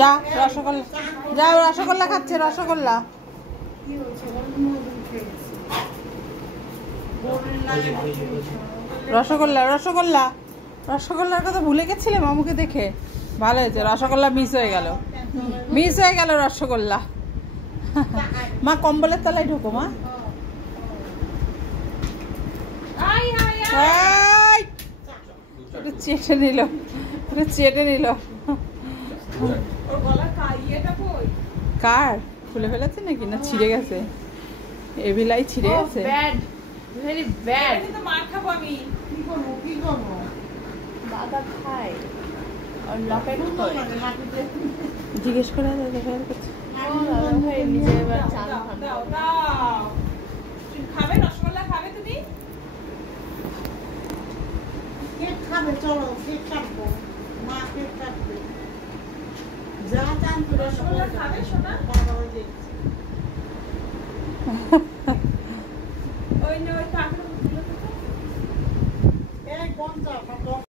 যা রসগোল্লা, যা রসগোল্লা খাচ্ছে, রসগোল্লা। রসগোল্লা রসগোল্লা রসগোল্লার কথা ভুলে গেছিলে মামুকে দেখে? ভালো হয়েছে, রসগোল্লা মিস হয়ে গেল, মিস হয়ে গেল রসগোল্লা। মা কম্বলের তলায় ঢোকো মা। চেটে নিল, চেটে নিল। কার খুলে ফেলেছে নাকি, না ছিঁড়ে গেছে? এভিলাই ছিঁড়ে গেছে। Very bad. তো মার খাবো আমি, কি করবো কি করবো? দাদা খায় আর লকেট করে। জিজ্ঞেস করে দেখা করছে। দাদা ভাই নিজে এবার চান খান। দাও দাও, তুমি খাবে রসগোল্লা? খাবে তুমি? কেক খাবে, চলো কেক কাটবো, মা কেক কাটবে। যা চান তো রসগোল্লা খাবে সোনা? বাবা ওই যে ওই না ওই কাকুর এই কোনটা